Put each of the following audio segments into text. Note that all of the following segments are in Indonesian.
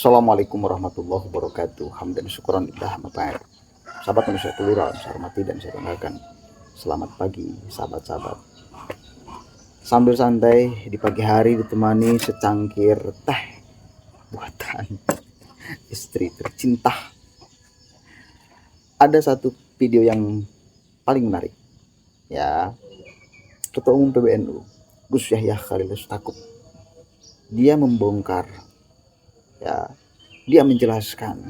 Assalamualaikum warahmatullahi wabarakatuh. Hamdan syukuran lillah amma ba'd. Sahabat manusia plural, saya hormati dan saya banggakan. Selamat pagi, sahabat-sahabat. Sambil santai di pagi hari ditemani secangkir teh buatan istri tercinta. Ada satu video yang paling menarik. Ya, Ketua Umum PBNU, Gus Yahya Khalil Stakuf. Dia membongkar, ya, dia menjelaskan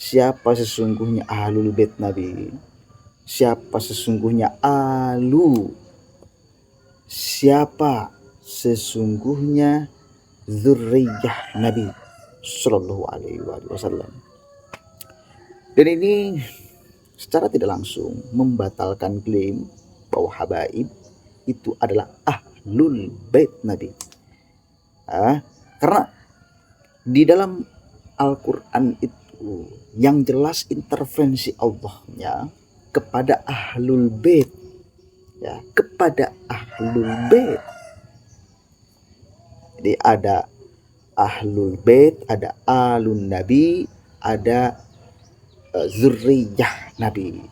siapa sesungguhnya ahlul bait Nabi, siapa sesungguhnya siapa sesungguhnya zurriyah Nabi Sallallahu Alaihi Wasallam. Dan ini secara tidak langsung membatalkan klaim bahwa habaib itu adalah ahlul bait Nabi. Karena di dalam Al-Quran itu yang jelas intervensi Allahnya kepada ahlul bait, ya, kepada ahlul bait. Jadi ada ahlul bait, ada alun nabi, ada zurriyah nabi,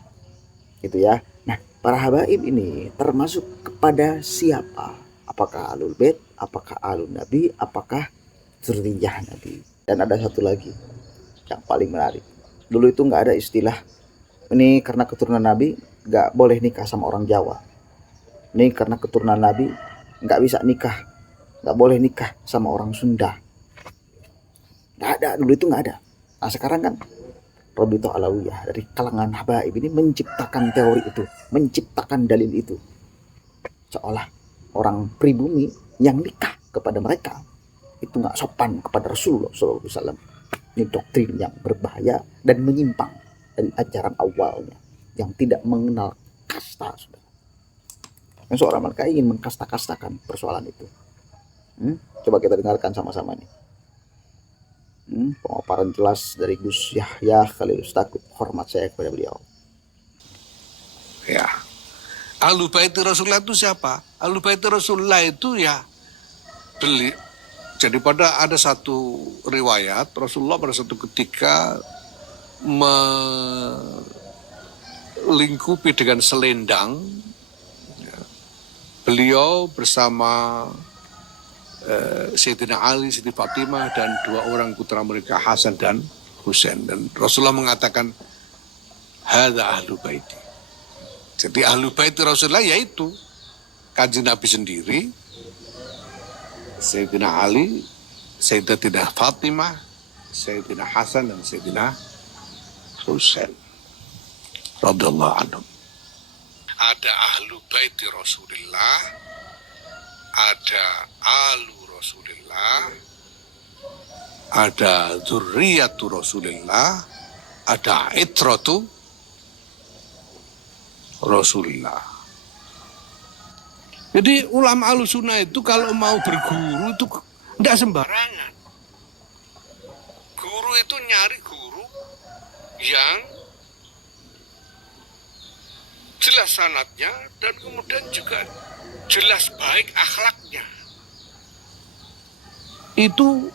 gitu ya. Nah, para habaib ini termasuk kepada siapa? Apakah ahlul bait, apakah alun nabi, apakah zurriyah nabi? Dan ada satu lagi yang paling menarik. Dulu itu nggak ada istilah ini karena keturunan Nabi nggak boleh nikah sama orang Jawa. Ini karena keturunan Nabi nggak bisa nikah, nggak boleh nikah sama orang Sunda. Nggak ada, dulu itu nggak ada. Nah sekarang kan Robito Alawiyah dari kalangan habaib ini menciptakan teori itu, menciptakan dalil itu, seolah orang pribumi yang nikah kepada mereka itu nggak sopan kepada Rasulullah SAW. Ini doktrin yang berbahaya dan menyimpang dari ajaran awalnya yang tidak mengenal kasta, saudara. Yang seorang mereka ingin mengkasta-kastakan persoalan itu. Coba kita dengarkan sama-sama nih. Pemaparan jelas dari Gus Yahya Khalil Stakuf. Hormat saya kepada beliau. Ya, Ahlul Bait Rasulullah itu siapa? Ahlul Bait Rasulullah itu ya beli. Jadi pada ada satu riwayat Rasulullah pada satu ketika melingkupi dengan selendang, ya, beliau bersama Sayyidina Ali, Siti Fatimah dan dua orang putra mereka Hasan dan Husain, dan Rasulullah mengatakan hadza ahlul baiti. Jadi ahlul bait Rasulullah yaitu Kanjeng Nabi sendiri, Sayyidina Ali, Sayyidatina Fatimah, Sayyidina Hasan dan Sayyidina Husain radhiyallahu anhum. Ada ahlu baiti Rasulullah, ada alu Rasulullah, ada dzurriyyatu Rasulullah, ada itratu Rasulullah. Jadi ulama Ahlussunnah itu kalau mau berguru itu tidak sembarangan. Guru itu nyari guru yang jelas sanadnya dan kemudian juga jelas baik akhlaknya. Itu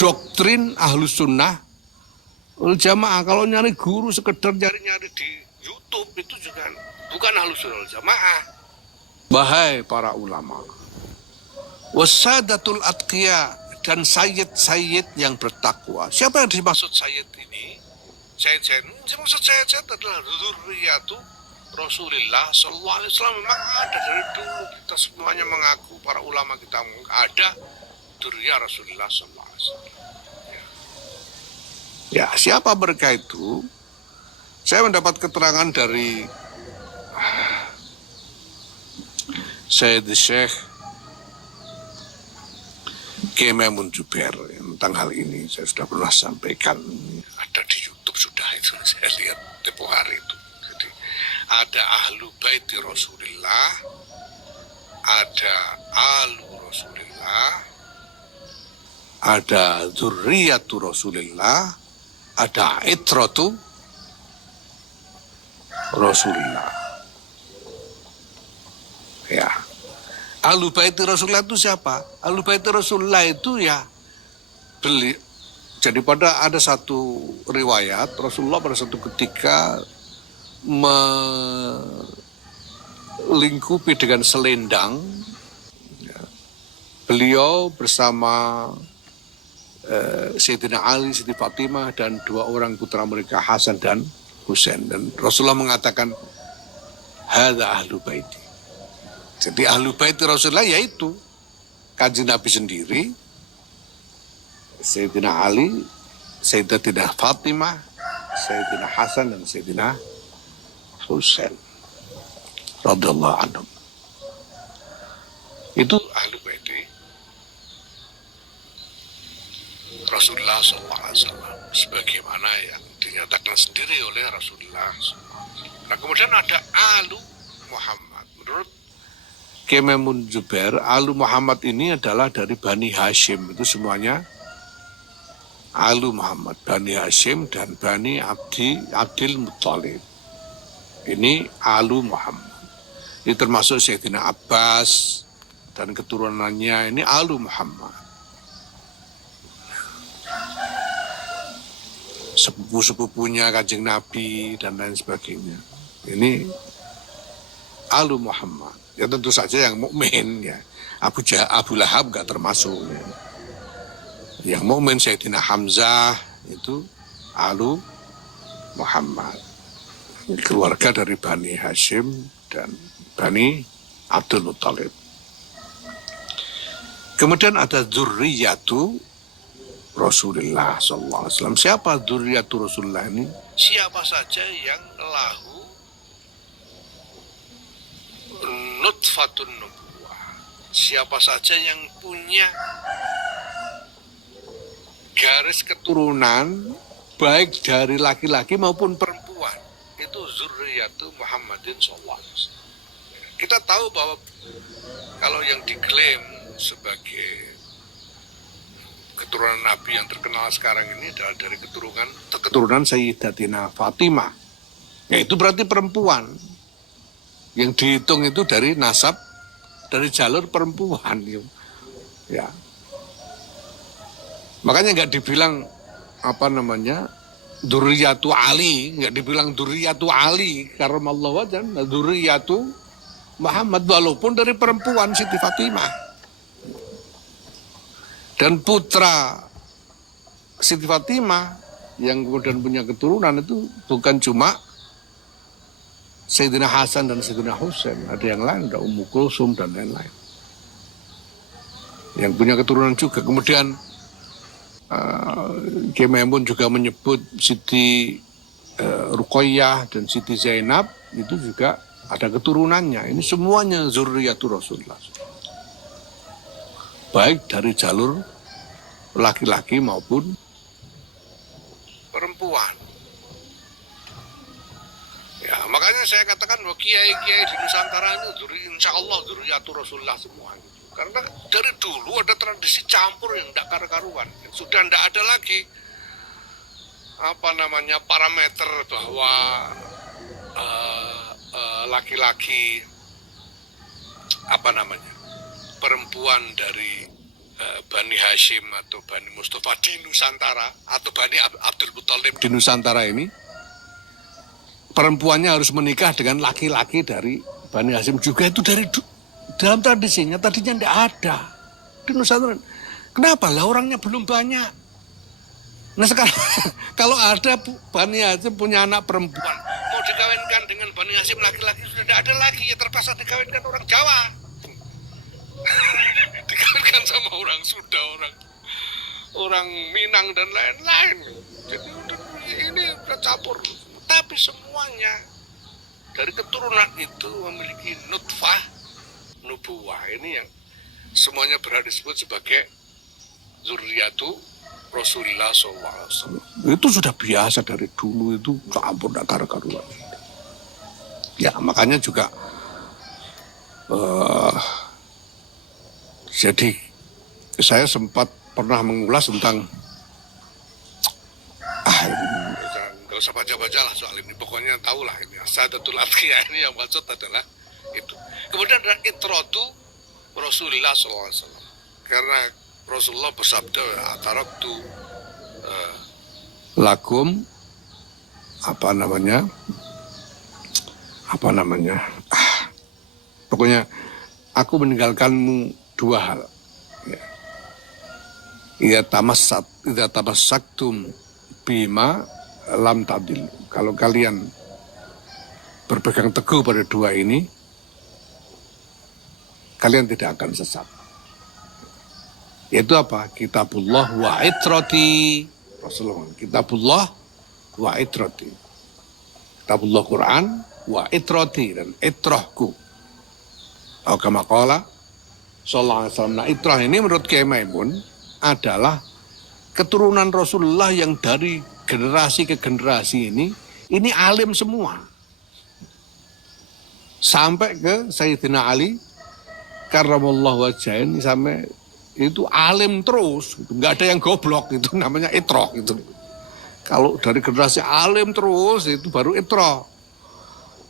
doktrin Ahlussunnah wal Jamaah. Kalau nyari guru sekedar nyari-nyari di YouTube itu juga bukan Ahlussunnah wal Jamaah. Wahai para ulama, wasadatul atqiya, dan sayyid-sayyid yang bertakwa. Siapa yang dimaksud sayyid ini? Sayyid dimaksud sayyid adalah dzurriyyatu Rasulullah sallallahu alaihi wasallam. Memang ada dari dulu, kita semuanya mengaku, para ulama kita ada dzurriyyah Rasulullah sallallahu alaihi wasallam. Ya, siapa mereka itu? Saya mendapat keterangan dari Syekh Kiai Maimun Jubair tentang hal ini. Saya sudah pernah sampaikan, ada di YouTube sudah itu, saya lihat tempo hari itu. Jadi ada ahlu baiti Rasulullah, ada alu Rasulullah, ada dzurriyyatu Rasulullah, ada itratu Rasulullah. Ya, Ahlul Bait Rasulullah itu siapa? Ahlul Bait Rasulullah itu ya Jadi ada satu riwayat Rasulullah pada satu ketika melingkupi dengan selendang, beliau bersama Sayyidina Ali, Siti Fatimah, dan 2 orang putra mereka Hasan dan Husain. Dan Rasulullah mengatakan, hadza ahlu baiti. Jadi ahlu baiti Rasulullah yaitu Kanjeng Nabi sendiri, Sayyidina Ali, Sayyidatina Fatimah, Sayyidina Hasan, dan Sayyidina Husain radhiyallahu anhum. Itu ahlu baiti Rasulullah SAW, sebagaimana yang dinyatakan sendiri oleh Rasulullah SAW. Nah, kemudian ada Alu Muhammad. Menurut Kememun Zubair, Alu Muhammad ini adalah dari Bani Hashim. Itu semuanya Alu Muhammad, Bani Hashim dan Bani Abdul Muttalib. Ini Alu Muhammad. Ini termasuk Sayyidina Abbas dan keturunannya, ini Alu Muhammad. Sepupu-sepupunya Kanjeng Nabi dan lain sebagainya. Ini Alu Muhammad. Ya tentu saja yang mukmin ya. Abu Lahab enggak termasuk. Ya. Yang mukmin Sayyidina Hamzah itu Alu Muhammad. Keluarga dari Bani Hashim dan Bani Abdul Muttalib. Kemudian ada dzurriyyatu Rasulullah SAW. Siapa dzurriyyatu Rasulullah ini? Siapa saja yang lahu nutfatun nubuwah. Siapa saja yang punya garis keturunan baik dari laki-laki maupun perempuan, itu dzurriyyatu Muhammadin SAW. Kita tahu bahwa kalau yang diklaim sebagai keturunan Nabi yang terkenal sekarang ini adalah dari keturunan Sayyidatina Fatimah. Ya, itu berarti perempuan. Yang dihitung itu dari nasab, dari jalur perempuan. Ya. Makanya nggak dibilang dzurriyyatu Ali, nggak dibilang dzurriyyatu Ali, karamallahu wajhan, dzurriyyatu Muhammad, walaupun dari perempuan Siti Fatimah. Dan putra Siti Fatimah yang kemudian punya keturunan itu bukan cuma Sayyidina Hasan dan Sayyidina Husain, ada yang lain, ada Ummu Kulsum dan lain-lain yang punya keturunan juga. Kemudian Kiai Maimun juga menyebut Siti Ruqayyah dan Siti Zainab itu juga ada keturunannya. Ini semuanya dzurriyyatu Rasulullah, baik dari jalur laki-laki maupun perempuan. Ya, makanya saya katakan bahwa kiai-kiai di Nusantara ini insya Allah dzurriyyatu Rasulullah semua. Karena dari dulu ada tradisi campur yang tidak karu-karuan. Sudah tidak ada lagi parameter bahwa laki-laki perempuan dari Bani Hashim atau Bani Mustafa di Nusantara atau Bani Abdul Muttalib di Nusantara ini, perempuannya harus menikah dengan laki-laki dari Bani Hashim juga. Itu dari dalam tradisinya tadinya tidak ada di Nusantara. Kenapa lah, orangnya belum banyak. Nah sekarang kalau ada Bani Hashim punya anak perempuan mau dikawinkan dengan Bani Hashim laki-laki sudah tidak ada lagi, ya terpaksa dikawinkan orang Jawa. Dikawinkan sama orang Sunda, orang Minang dan lain-lain. Jadi ini udah campur. Tapi semuanya dari keturunan itu memiliki nutfah nubuwah. Ini yang semuanya berada disebut sebagai dzurriyyatu Rasulullah SAW. Itu sudah biasa dari dulu, itu campur karuan. Ya makanya juga jadi saya sempat pernah mengulas tentang nggak usah baca-baca lah soal ini, pokoknya tahulah ini Sadatul Atqiyah ini yang maksud adalah itu. Kemudian ada itratu Rasulullah SAW, karena Rasulullah bersabda, ataraktu lakum apa namanya pokoknya aku meninggalkanmu dua hal. Ya tamassaktum bima lam tadil. Kalau kalian berpegang teguh pada dua ini, kalian tidak akan sesat. Yaitu apa? Kitabullah wa itrati. Rasulullah. Kitabullah wa itrati. Kitabullah Quran wa itrati, dan itrahku. Atau kama qala sallallahu alaihi wasallam. Nah, itrah ini menurut Kiai Maimun adalah keturunan Rasulullah yang dari generasi ke generasi ini alim semua. Sampai ke Sayyidina Ali karramallahu wajhahu ini sampai itu alim terus, nggak ada yang goblok, itu namanya itroh itu. Kalau dari generasi alim terus itu baru itroh.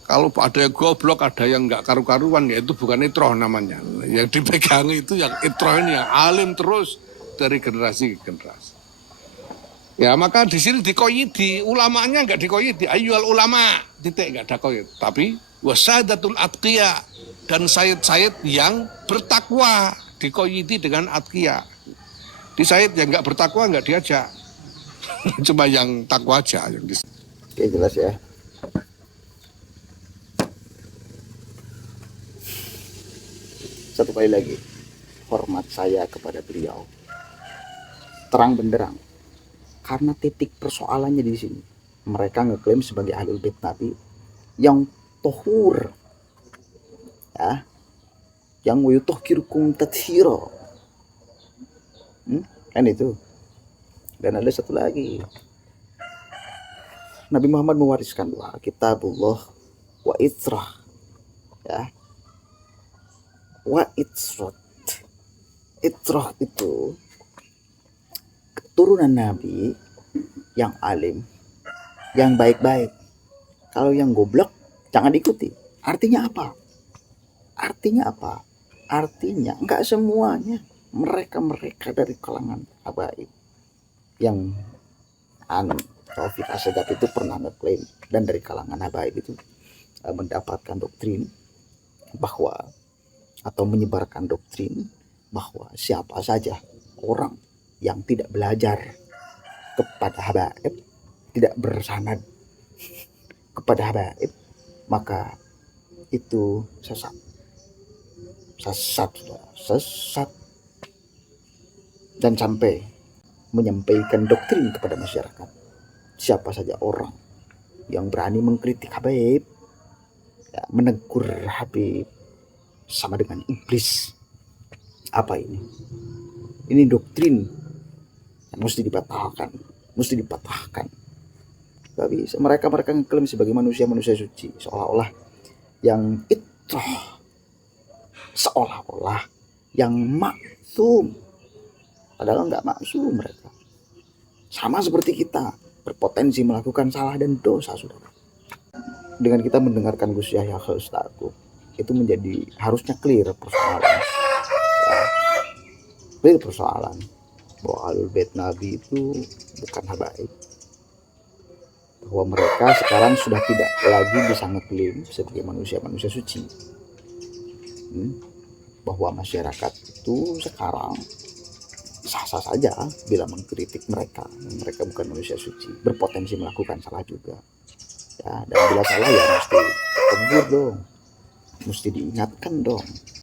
Kalau ada yang goblok, ada yang nggak karu-karuan, ya itu bukan itroh namanya. Yang dipegang itu yang itroh ini, yang alim terus dari generasi ke generasi. Ya maka di sini dikoyidi, ulamanya nggak dikoyidi, ayyuhal ulama, titik, nggak ada koyid. Tapi wasadatul atqiya, dan sayyid-sayyid yang bertakwa, dikoyidi dengan atqiya. Di sayyid yang nggak bertakwa nggak diajak, cuma yang takwa aja. Yang Oke, jelas ya. Satu kali lagi, hormat saya kepada beliau terang benderang, karena titik persoalannya di sini. Mereka ngeklaim sebagai ahlul bait Nabi yang tohur, ya, yang wayutahhirukum tathira, kan itu. Dan ada satu lagi, Nabi Muhammad mewariskan dua, kitabullah wa itrah, ya, wa itrah. Itrah itu keturunan Nabi yang alim, yang baik-baik. Kalau yang goblok jangan ikuti. Artinya apa? Artinya enggak semuanya mereka dari kalangan habaib yang Taufik Asegaf itu pernah ngeklaim, dan dari kalangan habaib itu mendapatkan doktrin bahwa, atau menyebarkan doktrin bahwa siapa saja orang yang tidak belajar kepada habaib, tidak bersanad kepada habaib, maka itu sesat. Dan sampai menyampaikan doktrin kepada masyarakat, siapa saja orang yang berani mengkritik habaib, ya, menegur habib, sama dengan iblis. Apa ini? Ini doktrin yang mesti dipatahkan. Gak bisa. Mereka ngeklaim sebagai manusia suci, seolah-olah yang itrah, seolah-olah yang maksum, padahal nggak maksum. Mereka sama seperti kita, berpotensi melakukan salah dan dosa, saudara. Dengan kita mendengarkan Gus Yahya Khalil, itu menjadi harusnya clear persoalan bahwa ahlul bait Nabi itu bukan habaib, bahwa mereka sekarang sudah tidak lagi bisa ngeklaim sebagai manusia suci, bahwa masyarakat itu sekarang sah-sah saja bila mengkritik mereka bukan manusia suci, berpotensi melakukan salah juga, ya, dan bila salah ya mesti tegur dong, mesti diingatkan dong.